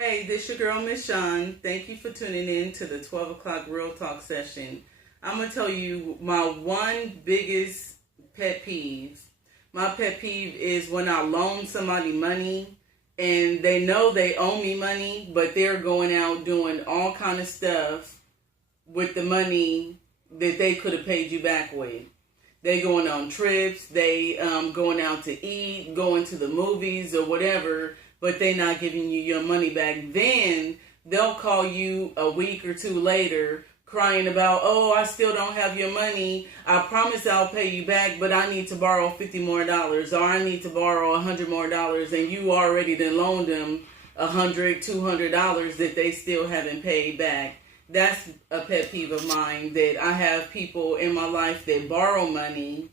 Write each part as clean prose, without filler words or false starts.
Hey, this your girl, Miss Shawn. Thank you for tuning in to the 12 o'clock Real Talk session. I'm going to tell you my one biggest pet peeve. My pet peeve is when I loan somebody money and they know they owe me money, but they're going out doing all kind of stuff with the money that they could have paid you back with. They going on trips, they going out to eat, going to the movies or whatever, but they not giving you your money back. Then they'll call you a week or two later crying about, oh, I still don't have your money. I promise I'll pay you back, but I need to borrow $50 more, or I need to borrow $100 more, and you already then loaned them $100, $200 that they still haven't paid back. That's a pet peeve of mine, that I have people in my life that borrow money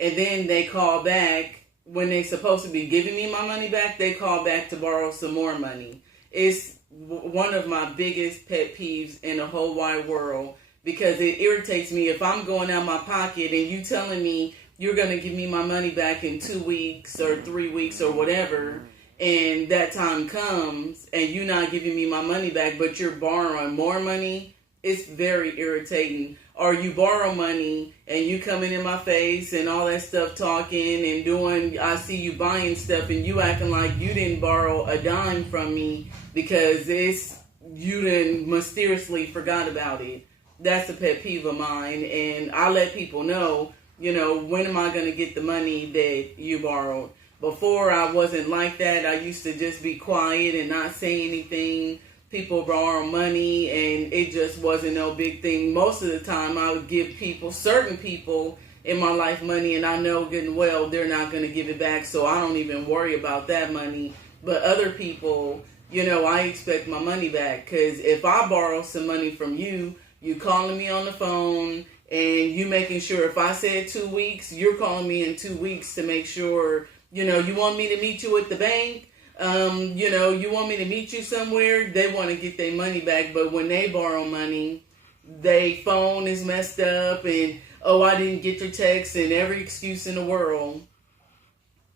and then they call back when they're supposed to be giving me my money back. They call back to borrow some more money. It's one of my biggest pet peeves in the whole wide world, because it irritates me if I'm going out my pocket and you telling me you're going to give me my money back in 2 weeks or 3 weeks or whatever, and that time comes and you're not giving me my money back, but you're borrowing more money. It's very irritating. Or you borrow money and you coming in my face and all that stuff, talking and doing, I see you buying stuff and you acting like you didn't borrow a dime from me because you didn't mysteriously forgot about it. That's a pet peeve of mine, and I let people know, when am I going to get the money that you borrowed? Before, I wasn't like that. I used to just be quiet and not say anything. People borrow money and it just wasn't no big thing. Most of the time I would give certain people in my life money, and I know good and well they're not going to give it back, so I don't even worry about that money. But other people, I expect my money back, because if I borrow some money from you, you calling me on the phone and you making sure if I said 2 weeks, you're calling me in 2 weeks to make sure, you want me to meet you at the bank. You want me to meet you somewhere. They want to get their money back, but when they borrow money, their phone is messed up and, oh, I didn't get your text, and every excuse in the world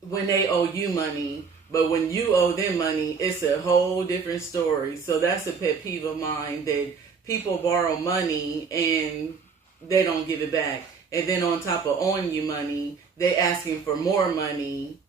when they owe you money. But when you owe them money, it's a whole different story. So that's a pet peeve of mine, that people borrow money and they don't give it back. And then on top of owing you money, they asking for more money.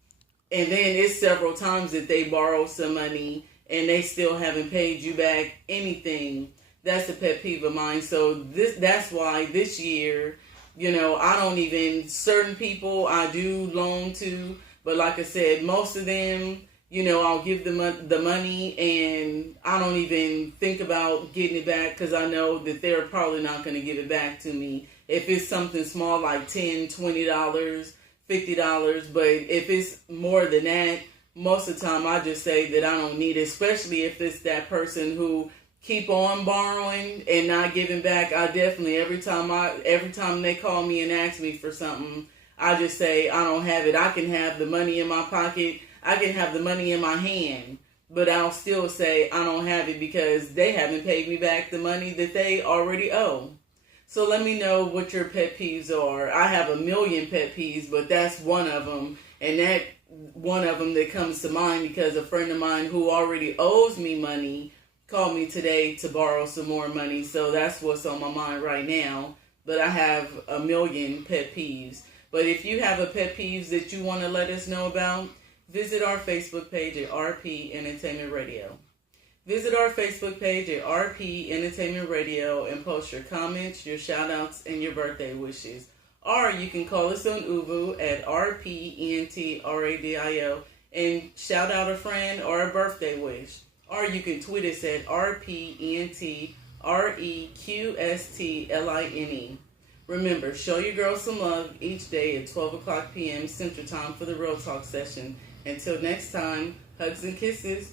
And then it's several times that they borrow some money and they still haven't paid you back anything. That's a pet peeve of mine. So that's why this year, I don't even, certain people I do loan to, but like I said, most of them, I'll give them the money and I don't even think about getting it back, because I know that they're probably not going to give it back to me. If it's something small like $10, $20, $50, but if it's more than that, most of the time I just say that I don't need it, especially if it's that person who keep on borrowing and not giving back. I definitely, every time they call me and ask me for something, I just say I don't have it. I can have the money in my pocket, I can have the money in my hand, but I'll still say I don't have it because they haven't paid me back the money that they already owe. So let me know what your pet peeves are. I have a million pet peeves, but that's one of them. And that one of them that comes to mind because a friend of mine who already owes me money called me today to borrow some more money. So that's what's on my mind right now. But I have a million pet peeves. But if you have a pet peeves that you want to let us know about, visit our Facebook page at RPEntRadio. Visit our Facebook page at RPEntRadio and post your comments, your shout-outs, and your birthday wishes. Or you can call us on Uvu at RPEntRadio and shout out a friend or a birthday wish. Or you can tweet us at RPEntRequestline. Remember, show your girl some love each day at 12 o'clock p.m. Central Time for the Real Talk session. Until next time, hugs and kisses.